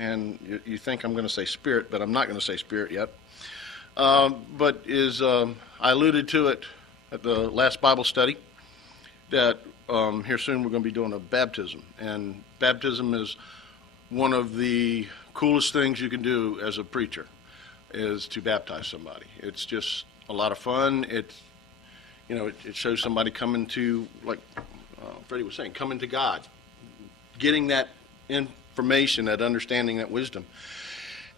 and you think I'm going to say spirit, but I'm not going to say spirit yet. But I alluded to it at the last Bible study that here soon we're going to be doing a baptism. And baptism is one of the coolest things you can do as a preacher, is to baptize somebody. It's just a lot of fun. It shows somebody coming to, like Freddie was saying, coming to God, getting that information, that understanding, that wisdom.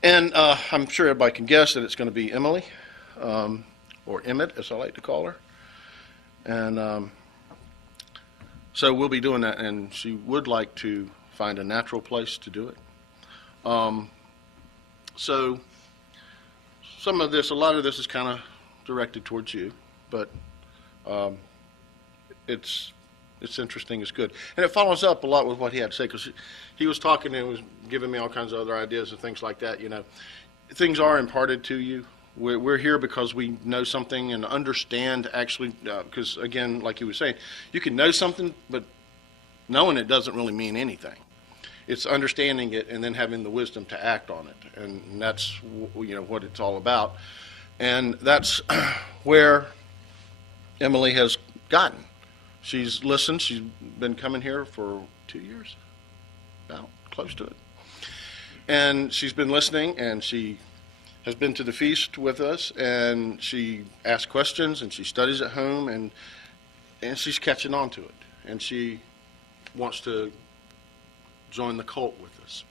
And I'm sure everybody can guess that it's going to be Emily, or Emmett, as I like to call her. And so we'll be doing that, and she would like to find a natural place to do it. So a lot of this is kind of directed towards you, but it's interesting, it's good. And it follows up a lot with what he had to say, because he was talking and was giving me all kinds of other ideas and things like that. Things are imparted to you. We're here because we know something and understand, actually, because, again, like he was saying, you can know something, but knowing it doesn't really mean anything. It's understanding it and then having the wisdom to act on it, and that's what it's all about. And that's where Emily has gotten. She's listened. She's been coming here for 2 years, about close to it. And she's been listening, and she has been to the feast with us, and she asks questions, and she studies at home, and she's catching on to it. And she wants to join the cult with us.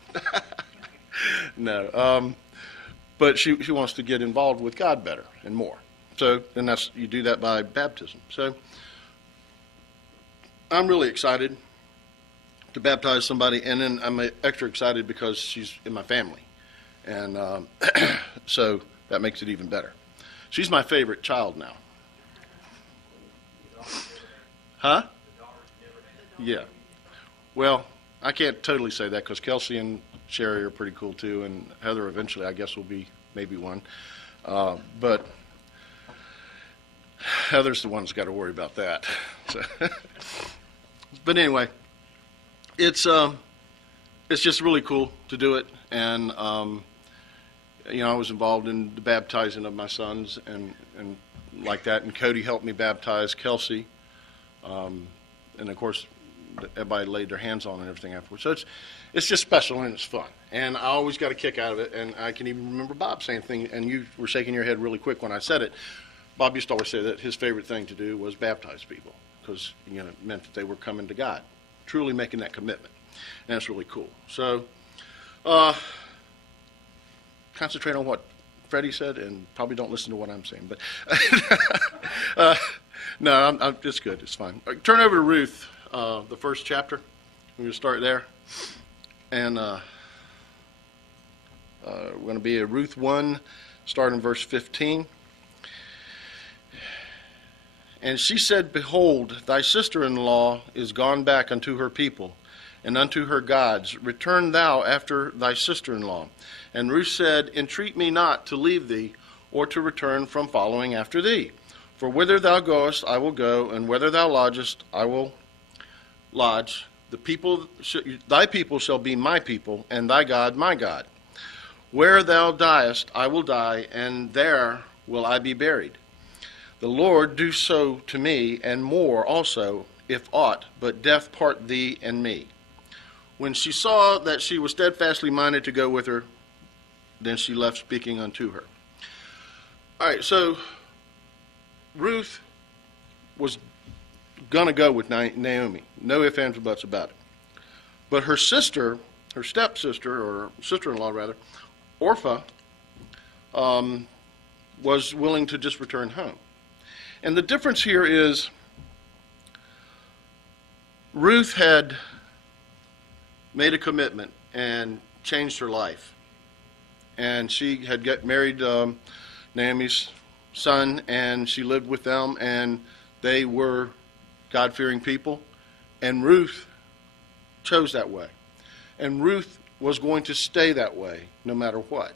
No. But she wants to get involved with God better and more. So, and you do that by baptism. So I'm really excited to baptize somebody, and then I'm extra excited because she's in my family. And so that makes it even better. She's my favorite child now. Huh? Yeah. Well, I can't totally say that, because Kelsey and Sherry are pretty cool too, and Heather eventually, I guess, will be maybe one. But Heather's the one that's got to worry about that. So but anyway, it's just really cool to do it, and I was involved in the baptizing of my sons and like that, and Cody helped me baptize Kelsey, and of course everybody laid their hands on and everything afterwards. So it's just special, and it's fun, and I always got a kick out of it. And I can even remember Bob saying things, and you were shaking your head really quick when I said it. Bob used to always say that his favorite thing to do was baptize people, because it meant that they were coming to God, truly making that commitment, and that's really cool. So concentrate on what Freddie said, and probably don't listen to what I'm saying. But no, it's good. It's fine. Turn over to Ruth, the first chapter. We're going to start there, and we're going to be at Ruth 1, starting in verse 15. And she said, Behold, thy sister-in-law is gone back unto her people, and unto her gods. Return thou after thy sister-in-law. And Ruth said, Entreat me not to leave thee, or to return from following after thee. For whither thou goest, I will go, and whither thou lodgest, I will lodge. Thy people shall be my people, and thy God my God. Where thou diest, I will die, and there will I be buried. The Lord do so to me, and more also, if aught but death part thee and me. When she saw that she was steadfastly minded to go with her, then she left speaking unto her. All right, so Ruth was going to go with Naomi. No ifs, ands, or buts about it. But her sister, her stepsister, or sister-in-law rather, Orpah, was willing to just return home. And the difference here is Ruth had made a commitment and changed her life. And she had married Naomi's son, and she lived with them, and they were God-fearing people. And Ruth chose that way. And Ruth was going to stay that way no matter what.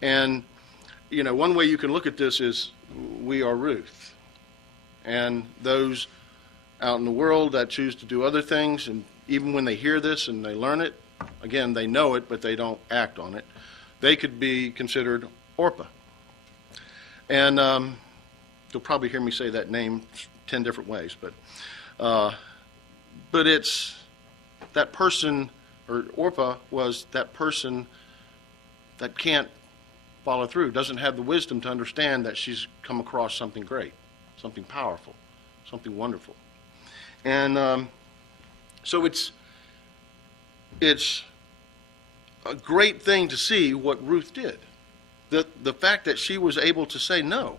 And, one way you can look at this is we are Ruth. And those out in the world that choose to do other things, and even when they hear this and they learn it, again, they know it, but they don't act on it, they could be considered Orpah. And you'll probably hear me say that name 10 different ways, but it's that person, or Orpah was that person that can't follow through, doesn't have the wisdom to understand that she's come across something great, something powerful, something wonderful. And so it's a great thing to see what Ruth did. The fact that she was able to say, no,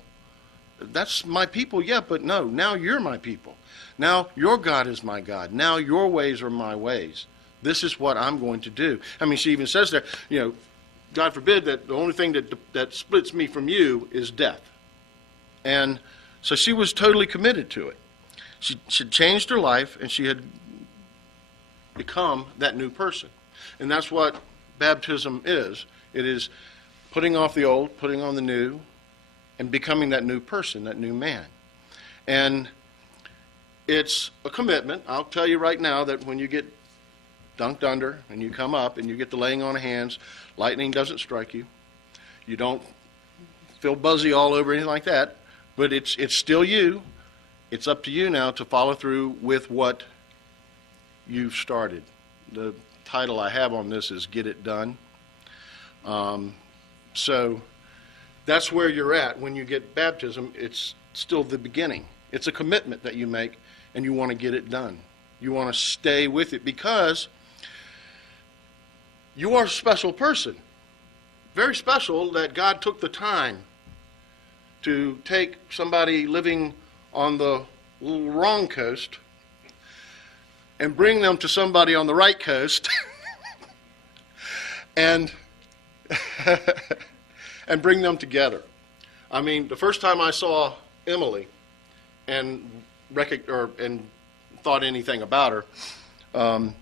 that's my people, yeah, but no, now you're my people. Now your God is my God. Now your ways are my ways. This is what I'm going to do. I mean, she even says there, God forbid that the only thing that splits me from you is death. And so she was totally committed to it. She changed her life, and she had become that new person. And that's what baptism is. It is putting off the old, putting on the new, and becoming that new person, that new man. And it's a commitment. I'll tell you right now that when you get dunked under and you come up and you get the laying on of hands, lightning doesn't strike you. You don't feel buzzy all over, anything like that. But it's still you. It's up to you now to follow through with what you've started. The title I have on this is Get It Done. So that's where you're at when you get baptism. It's still the beginning. It's a commitment that you make, and you want to get it done. You want to stay with it because you are a special person. Very special that God took the time to take somebody living on the little wrong coast and bring them to somebody on the right coast and and bring them together. I mean, the first time I saw Emily and thought anything about her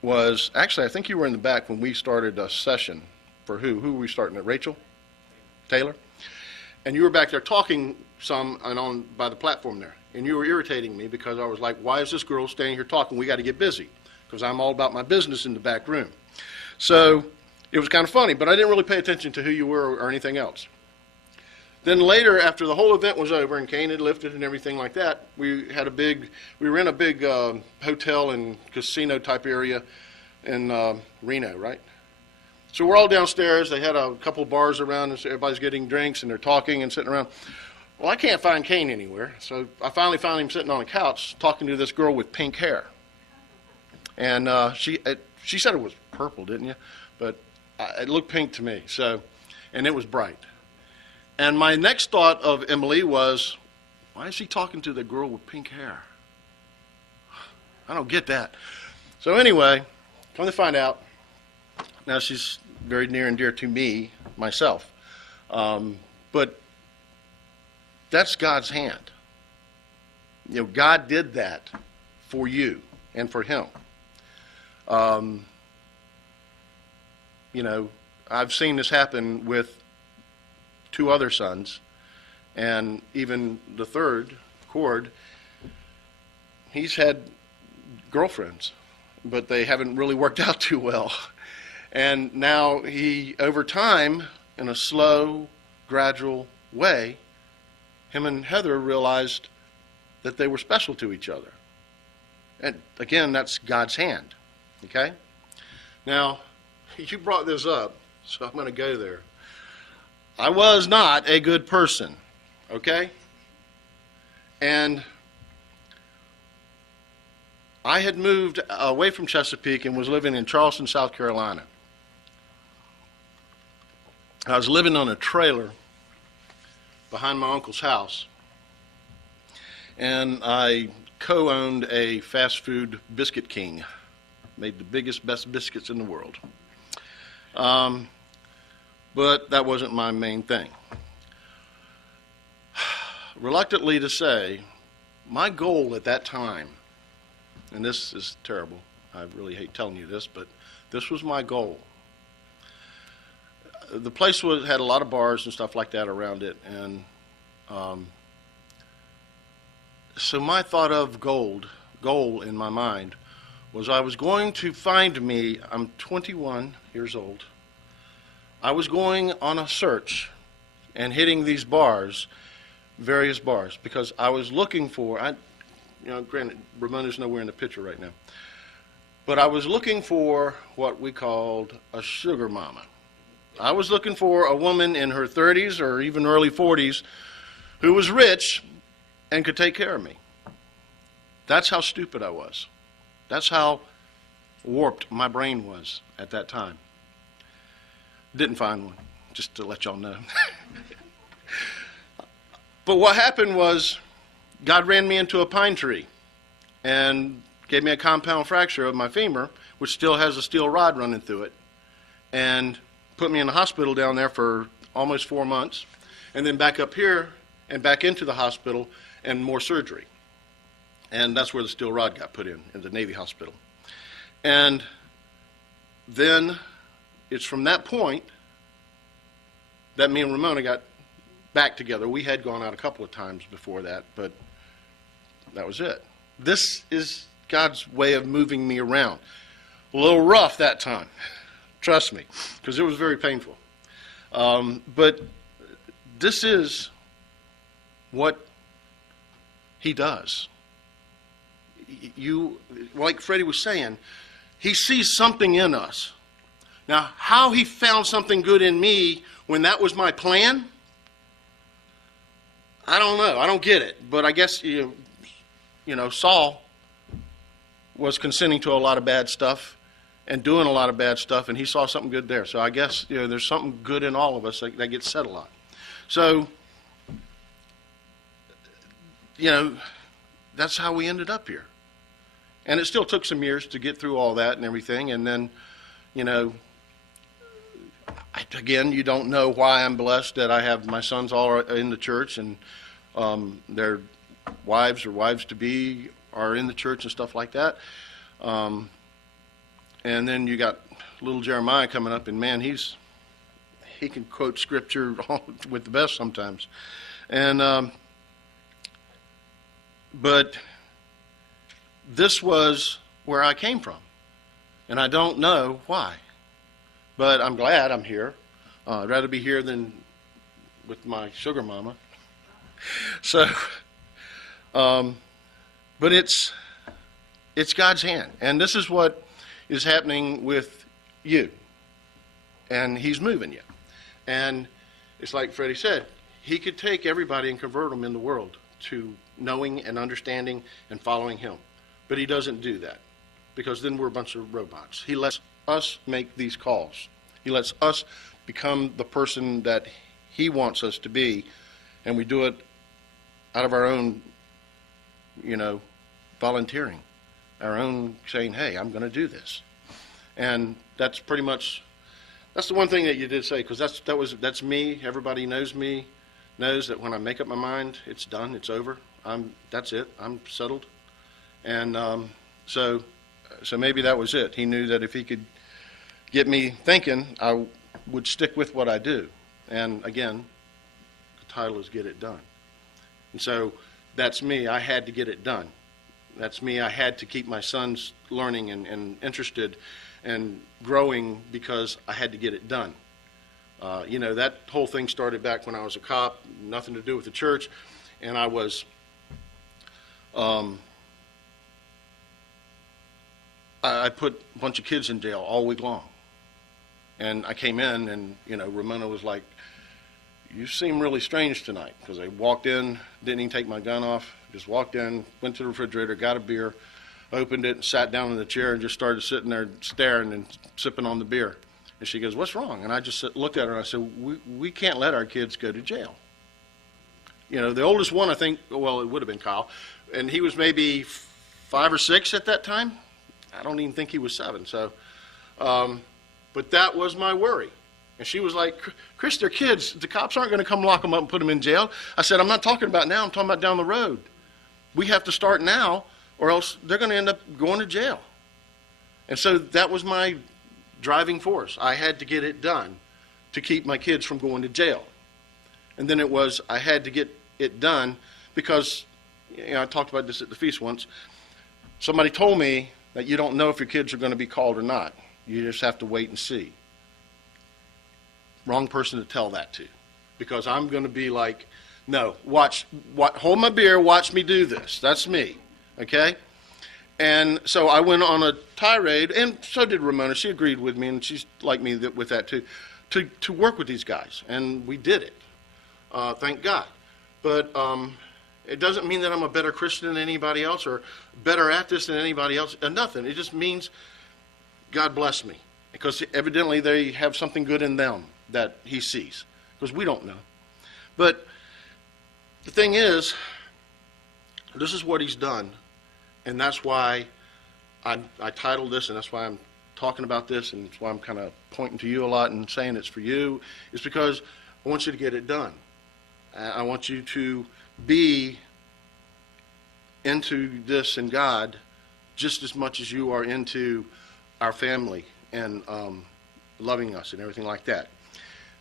was, actually, I think you were in the back when we started a session for who? Who were we starting at? Rachel? Taylor? And you were back there talking some and by the platform there. And you were irritating me because I was like, why is this girl standing here talking? We got to get busy. Because I'm all about my business in the back room. So it was kind of funny, but I didn't really pay attention to who you were or anything else. Then later, after the whole event was over and Cain had lifted and everything like that, we were in a big hotel and casino type area in Reno, right? So we're all downstairs. They had a couple bars around, and so everybody's getting drinks and they're talking and sitting around. Well, I can't find Cain anywhere, so I finally found him sitting on a couch talking to this girl with pink hair. And she said it was purple, didn't you? But it looked pink to me. And it was bright. And my next thought of Emily was, why is he talking to the girl with pink hair? I don't get that. So anyway, come to find out, now she's very near and dear to me, myself. But that's God's hand. God did that for you and for him. I've seen this happen with 2 other sons, and even the third, Cord, he's had girlfriends, but they haven't really worked out too well. And now he, over time, in a slow, gradual way, him and Heather realized that they were special to each other. And again, that's God's hand, okay? Now, you brought this up, so I'm going to go there. I was not a good person, okay? And I had moved away from Chesapeake and was living in Charleston, South Carolina. I was living on a trailer behind my uncle's house, and I co-owned a fast food biscuit king. Made the biggest, best biscuits in the world. But that wasn't my main thing. Reluctantly to say, my goal at that time, and this is terrible, I really hate telling you this, but this was my goal. The place had a lot of bars and stuff like that around it, and so my thought of goal in my mind was I was going to find me, I'm 21 years old. I was going on a search and hitting these bars, various bars, because I was looking for, granted, Ramona's nowhere in the picture right now, but I was looking for what we called a sugar mama. I was looking for a woman in her 30s or even early 40s who was rich and could take care of me. That's how stupid I was. That's how warped my brain was at that time. Didn't find one, just to let y'all know. But what happened was God ran me into a pine tree and gave me a compound fracture of my femur, which still has a steel rod running through it, and put me in the hospital down there for almost 4 months, and then back up here and back into the hospital and more surgery. And that's where the steel rod got put in the Navy hospital. And then it's from that point that me and Ramona got back together. We had gone out a couple of times before that, but that was it. This is God's way of moving me around. A little rough that time, trust me, because it was very painful. But this is what he does. Like Freddie was saying, he sees something in us. Now, how he found something good in me when that was my plan, I don't know. I don't get it. But I guess, Saul was consenting to a lot of bad stuff and doing a lot of bad stuff, and he saw something good there. So I guess, there's something good in all of us that gets said a lot. So, that's how we ended up here. And it still took some years to get through all that and everything. And then, again, you don't know why I'm blessed that I have my sons all in the church, and their wives or wives-to-be are in the church and stuff like that. And then you got little Jeremiah coming up, and man, he can quote scripture with the best sometimes. And but this was where I came from, and I don't know why, but I'm glad I'm here. I'd rather be here than with my sugar mama. So, but it's God's hand, and this is what is happening with you, and he's moving you. And it's like Freddie said, he could take everybody and convert them in the world to knowing and understanding and following him. But he doesn't do that, because then we're a bunch of robots. He lets us make these calls. He lets us become the person that he wants us to be, and we do it out of our own, volunteering, our own saying, hey, I'm going to do this. And that's pretty much, that's the one thing that you did say, because that's me. Everybody knows me, knows that when I make up my mind, it's done, it's over. That's it. I'm settled. And so maybe that was it. He knew that if he could get me thinking, I would stick with what I do. And again, the title is Get It Done. And so that's me. I had to get it done. That's me. I had to keep my sons learning and interested and growing, because I had to get it done. That whole thing started back when I was a cop, nothing to do with the church, and I was I put a bunch of kids in jail all week long. And I came in, and, Ramona was like, you seem really strange tonight, because I walked in, didn't even take my gun off, just walked in, went to the refrigerator, got a beer, opened it, and sat down in the chair and just started sitting there staring and sipping on the beer. And she goes, what's wrong? And I just looked at her and I said, we can't let our kids go to jail. The oldest one, I think, well, it would have been Kyle, and he was maybe 5 or 6 at that time. I don't even think he was 7. So, but that was my worry. And she was like, Chris, they're kids. The cops aren't going to come lock them up and put them in jail. I said, I'm not talking about now. I'm talking about down the road. We have to start now, or else they're going to end up going to jail. And so that was my driving force. I had to get it done to keep my kids from going to jail. And then I had to get it done because, I talked about this at the feast once. Somebody told me that you don't know if your kids are going to be called or not. You just have to wait and see. Wrong person to tell that to, because I'm going to be like, no, hold my beer, watch me do this. That's me, okay? And so I went on a tirade, and so did Ramona. She agreed with me, and she's like me with that too, to work with these guys, and we did it. Thank God. But it doesn't mean that I'm a better Christian than anybody else or better at this than anybody else. Nothing. It just means God bless me, because evidently they have something good in them that he sees, because we don't know. But the thing is, this is what he's done, and that's why I titled this, and that's why I'm talking about this, and that's why I'm kind of pointing to you a lot and saying it's for you, is because I want you to get it done. I want you to be into this and God just as much as you are into our family and loving us and everything like that.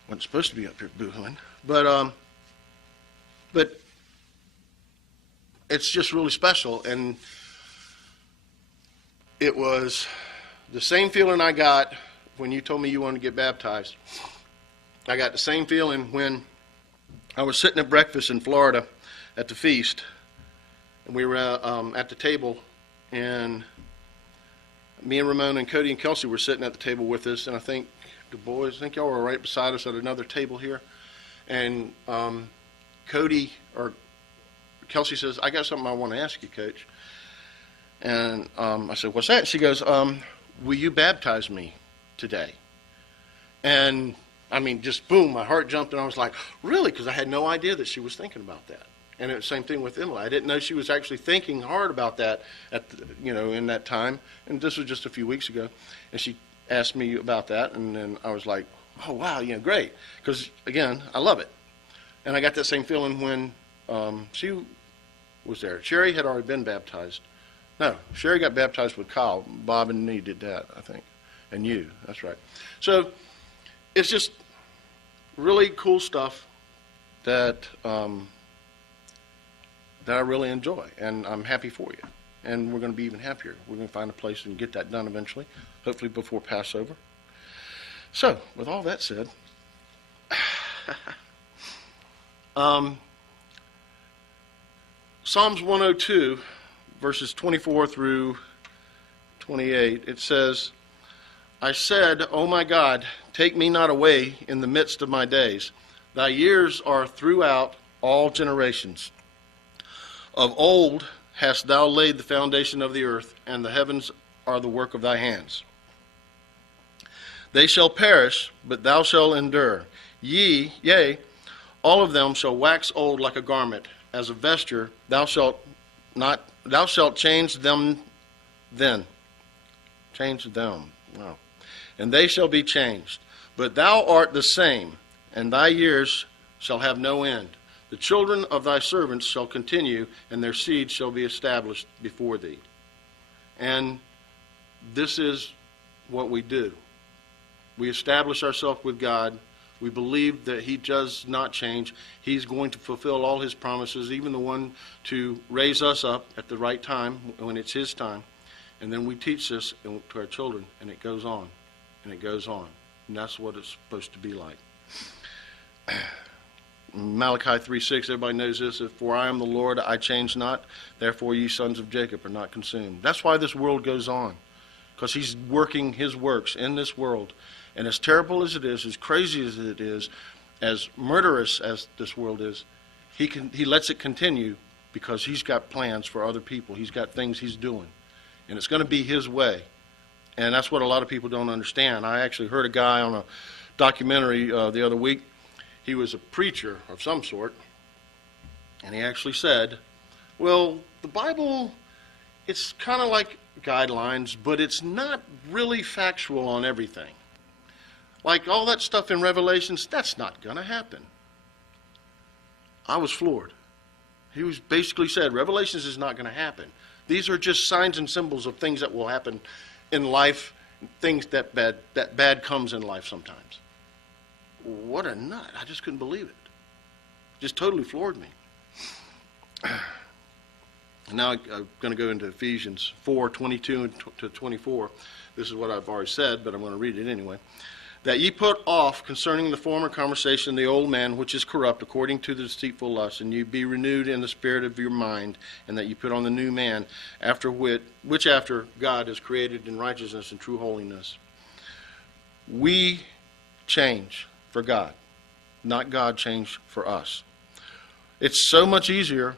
I wasn't supposed to be up here boohooing, but it's just really special, and it was the same feeling I got when you told me you wanted to get baptized. I got the same feeling when I was sitting at breakfast in Florida at the feast, and we were at the table, and me and Ramona and Cody and Kelsey were sitting at the table with us, and I think the boys, I think y'all were right beside us at another table here, and Cody or Kelsey says, I got something I want to ask you, Coach. And I said, what's that? She goes, will you baptize me today? And I mean, just boom, my heart jumped, and I was like, really? Because I had no idea that she was thinking about that. And it was the same thing with Emily. I didn't know she was actually thinking hard about that in that time. And this was just a few weeks ago. And she asked me about that, and then I was like, oh, wow, great. Because, again, I love it. And I got that same feeling when she was there. Sherry had already been baptized. No, Sherry got baptized with Kyle. Bob and me did that, I think. And you, that's right. So it's just really cool stuff that that I really enjoy, and I'm happy for you. And we're going to be even happier. We're going to find a place and get that done eventually, hopefully before Passover. So, with all that said, Psalms 102, verses 24 through 28, it says, I said, O my God, take me not away in the midst of my days. Thy years are throughout all generations. Of old hast thou laid the foundation of the earth, and the heavens are the work of thy hands. They shall perish, but thou shalt endure. Yea, all of them shall wax old like a garment, as a vesture. Thou shalt change them then. Change them. Wow. And they shall be changed. But thou art the same, and thy years shall have no end. The children of thy servants shall continue, and their seed shall be established before thee. And this is what we do. We establish ourselves with God. We believe that he does not change. He's going to fulfill all his promises, even the one to raise us up at the right time when it's his time. And then we teach this to our children, and it goes on, and it goes on. And that's what it's supposed to be like. Malachi 3:6, everybody knows this. For I am the Lord, I change not. Therefore ye sons of Jacob are not consumed. That's why this world goes on. Because he's working his works in this world. And as terrible as it is, as crazy as it is, as murderous as this world is, he lets it continue because he's got plans for other people. He's got things he's doing. And it's going to be his way. And that's what a lot of people don't understand. I actually heard a guy on a documentary the other week. He was a preacher of some sort. And he actually said, well, the Bible, it's kind of like guidelines, but it's not really factual on everything. Like all that stuff in Revelations, that's not going to happen. I was floored. He was basically said, Revelations is not going to happen. These are just signs and symbols of things that will happen in life, things that bad comes in life sometimes. What a nut. I just couldn't believe it. Just totally floored me. And now I'm going to go into Ephesians 4:22 to 24. This is what I've already said, but I'm going to read it anyway. That ye put off concerning the former conversation the old man which is corrupt according to the deceitful lust, and ye be renewed in the spirit of your mind, and that ye put on the new man, after which after God is created in righteousness and true holiness. We change for God, not God change for us. It's so much easier,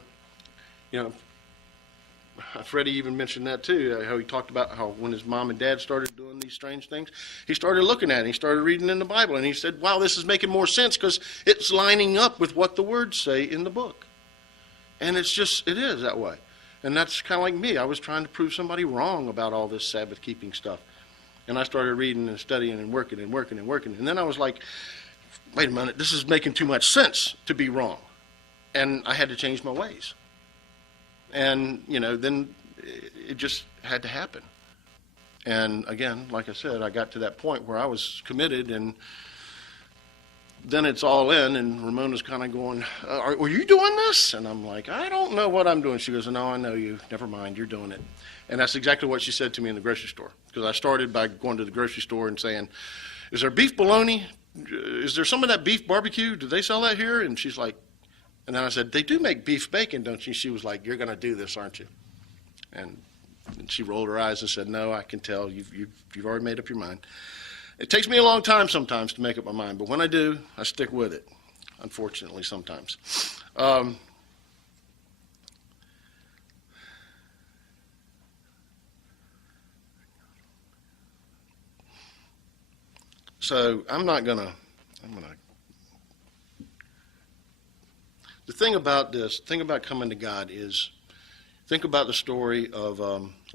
Freddie even mentioned that too, how he talked about how when his mom and dad started doing these strange things, he started looking at it, he started reading in the Bible, and he said, wow, this is making more sense because it's lining up with what the words say in the book. And it is that way. And that's kind of like me. I was trying to prove somebody wrong about all this Sabbath keeping stuff. And I started reading and studying and working. And then I was like, wait a minute, this is making too much sense to be wrong. And I had to change my ways. And, then it just had to happen. And again, like I said, I got to that point where I was committed, and then it's all in, and Ramona's kind of going, were you doing this? And I'm like, I don't know what I'm doing. She goes, no, I know you. Never mind, you're doing it. And that's exactly what she said to me in the grocery store. Because I started by going to the grocery store and saying, is there beef bologna? Is there some of that beef barbecue? Do they sell that here? And she's like, and then I said, they do make beef bacon, don't you? She was like, you're going to do this, aren't you? And she rolled her eyes and said, no, I can tell. You've already made up your mind. It takes me a long time sometimes to make up my mind, but when I do, I stick with it, unfortunately, sometimes. So I'm going to the thing about coming to God is, think about the story of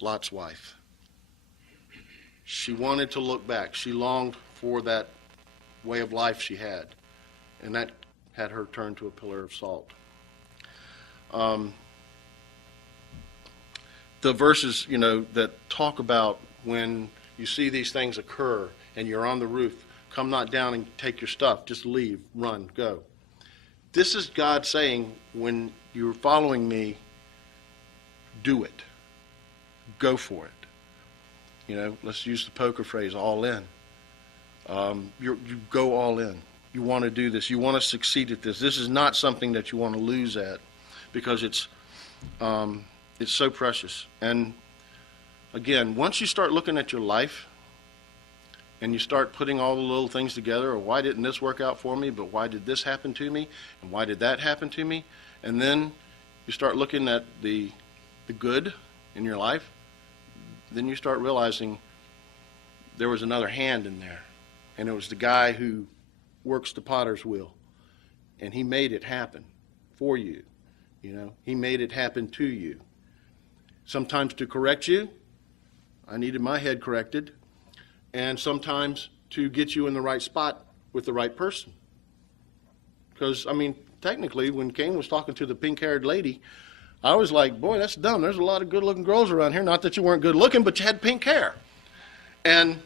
Lot's wife. She wanted to look back. She longed for that way of life she had, and that had her turn to a pillar of salt. The verses, that talk about when you see these things occur and you're on the roof, come not down and take your stuff. Just leave, run, go. This is God saying, when you're following me, do it. Go for it. Let's use the poker phrase, all in. You go all in. You want to do this. You want to succeed at this. This is not something that you want to lose at, because it's so precious. And again, once you start looking at your life and you start putting all the little things together, or why didn't this work out for me, but why did this happen to me, and why did that happen to me, and then you start looking at the good in your life, then you start realizing there was another hand in there, and it was the guy who works the potter's wheel, and he made it happen for you. He made it happen to you. Sometimes to correct you. I needed my head corrected. And sometimes to get you in the right spot with the right person. Because, technically, when Cain was talking to the pink-haired lady, I was like, boy, that's dumb. There's a lot of good-looking girls around here. Not that you weren't good-looking, but you had pink hair. And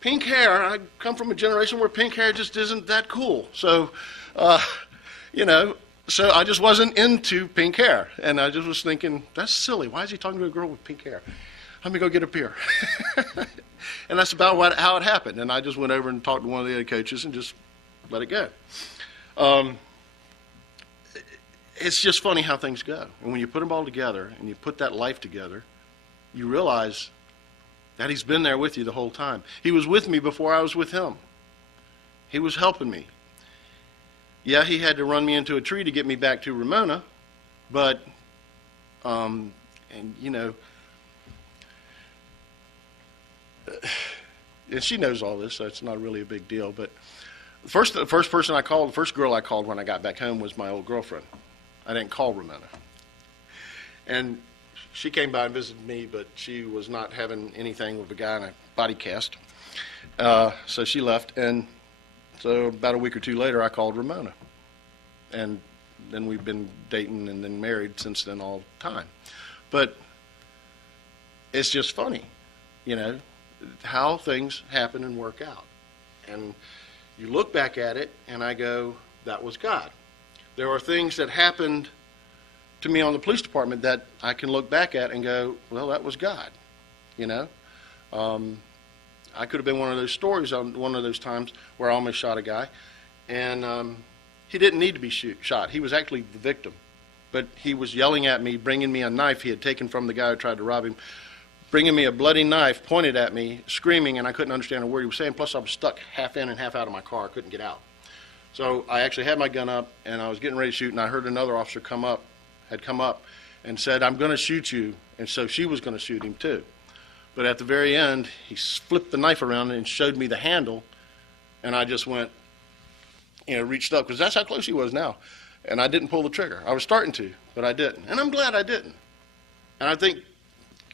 pink hair, I come from a generation where pink hair just isn't that cool. So, so I just wasn't into pink hair. And I just was thinking, that's silly. Why is he talking to a girl with pink hair? Let me go get a beer. And that's about how it happened. And I just went over and talked to one of the other coaches and just let it go. It's just funny how things go. And when you put them all together and you put that life together, you realize that he's been there with you the whole time. He was with me before I was with him. He was helping me. Yeah, he had to run me into a tree to get me back to Ramona, but, and she knows all this, so it's not really a big deal. But the first girl I called when I got back home was my old girlfriend. I didn't call Ramona. And she came by and visited me, but she was not having anything with a guy in a body cast. So she left. And so about a week or two later, I called Ramona. And then we've been dating and then married since then all the time. But it's just funny, how things happen and work out. And you look back at it, and I go, that was God. There are things that happened to me on the police department that I can look back at and go, well, that was God, you know. I could have been one of those stories on one of those times where I almost shot a guy, and he didn't need to be shot. He was actually the victim, but he was yelling at me, bringing me a knife he had taken from the guy who tried to rob him, bringing me a bloody knife, pointed at me, screaming, and I couldn't understand a word he was saying. Plus, I was stuck half in and half out of my car. I couldn't get out. So I actually had my gun up, and I was getting ready to shoot, and I heard another officer had come up and said, I'm going to shoot you. And so she was going to shoot him too. But at the very end, he flipped the knife around and showed me the handle, and I just went, reached up, because that's how close he was now. And I didn't pull the trigger. I was starting to, but I didn't. And I'm glad I didn't. And I think,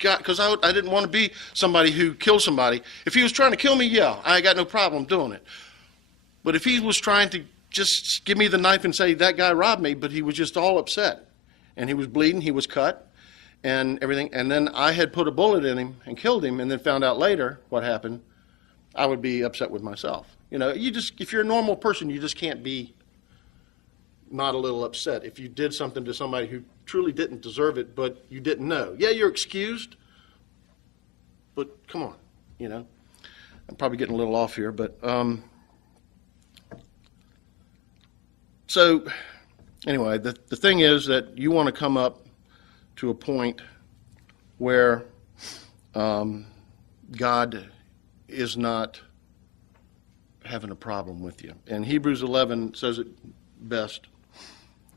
God, because I didn't want to be somebody who killed somebody. If he was trying to kill me, yeah, I got no problem doing it. But if he was trying to just give me the knife and say, that guy robbed me, but he was just all upset. And he was bleeding, he was cut, and everything. And then I had put a bullet in him and killed him, and then found out later what happened, I would be upset with myself. If you're a normal person, you just can't be not a little upset if you did something to somebody who truly didn't deserve it, but you didn't know. Yeah, you're excused, but come on, I'm probably getting a little off here, but so anyway, the thing is that you want to come up to a point where God is not having a problem with you. And Hebrews 11 says it best.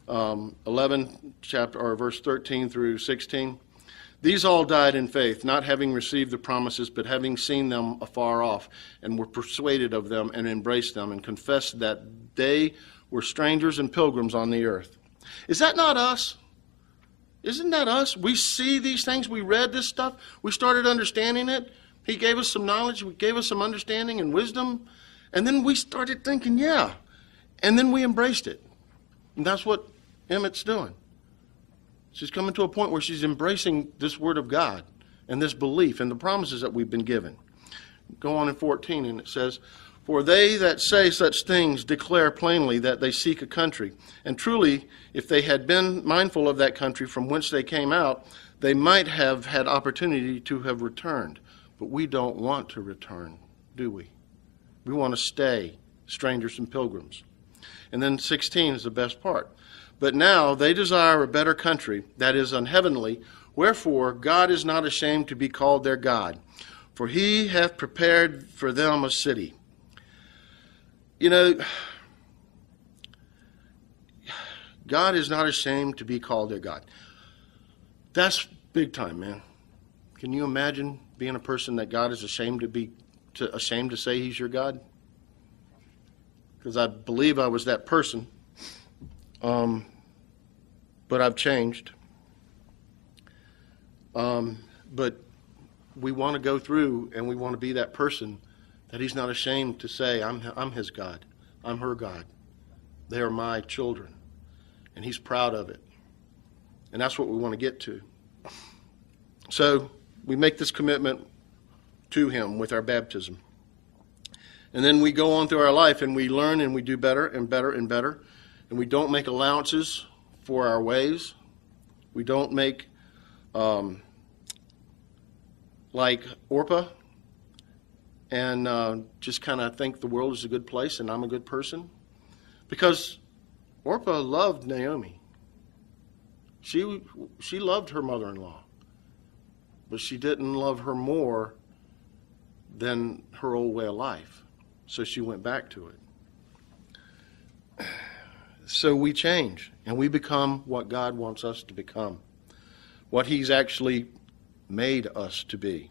11 chapter or verse 13 through 16. These all died in faith, not having received the promises, but having seen them afar off, and were persuaded of them, and embraced them, and confessed that they were strangers and pilgrims on the earth. Is that not us? Isn't that us? We see these things. We read this stuff. We started understanding it. He gave us some knowledge. He gave us some understanding and wisdom. And then we started thinking, yeah. And then we embraced it. And that's what Emmett's doing. She's coming to a point where she's embracing this word of God and this belief and the promises that we've been given. Go on in 14, and it says, for they that say such things declare plainly that they seek a country. And truly, if they had been mindful of that country from whence they came out, they might have had opportunity to have returned. But we don't want to return, do we? We want to stay strangers and pilgrims. And then 16 is the best part. But now they desire a better country, that is unheavenly. Wherefore God is not ashamed to be called their God, for he hath prepared for them a city. God is not ashamed to be called their God. That's big time, man. Can you imagine being a person that God is ashamed to say he's your God? Because I believe I was that person, but I've changed. But we want to go through and we want to be that person that he's not ashamed to say, I'm his God. I'm her God. They are my children. And he's proud of it. And that's what we want to get to. So we make this commitment to him with our baptism. And then we go on through our life and we learn and we do better and better and better. And we don't make allowances for our ways. We don't make, like Orpah, and just kind of think the world is a good place and I'm a good person. Because Orpah loved Naomi. She loved her mother-in-law. But she didn't love her more than her old way of life. So she went back to it. So we change and we become what God wants us to become. What he's actually made us to be.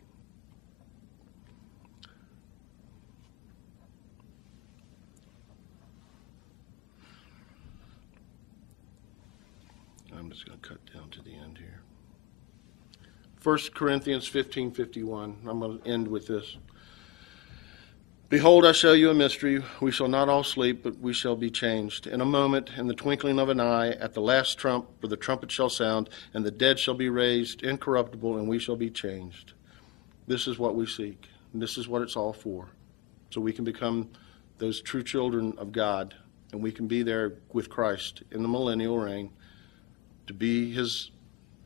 I'm just going to cut down to the end here. 1 Corinthians 15:51. I'm going to end with this. Behold, I show you a mystery. We shall not all sleep, but we shall be changed. In a moment, in the twinkling of an eye, at the last trump, for the trumpet shall sound, and the dead shall be raised incorruptible, and we shall be changed. This is what we seek, and this is what it's all for. So we can become those true children of God, and we can be there with Christ in the millennial reign, to be his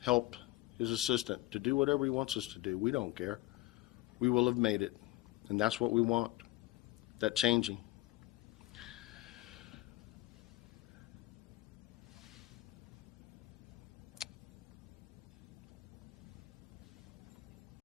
help, his assistant, to do whatever he wants us to do. We don't care. We will have made it. And that's what we want, that changing.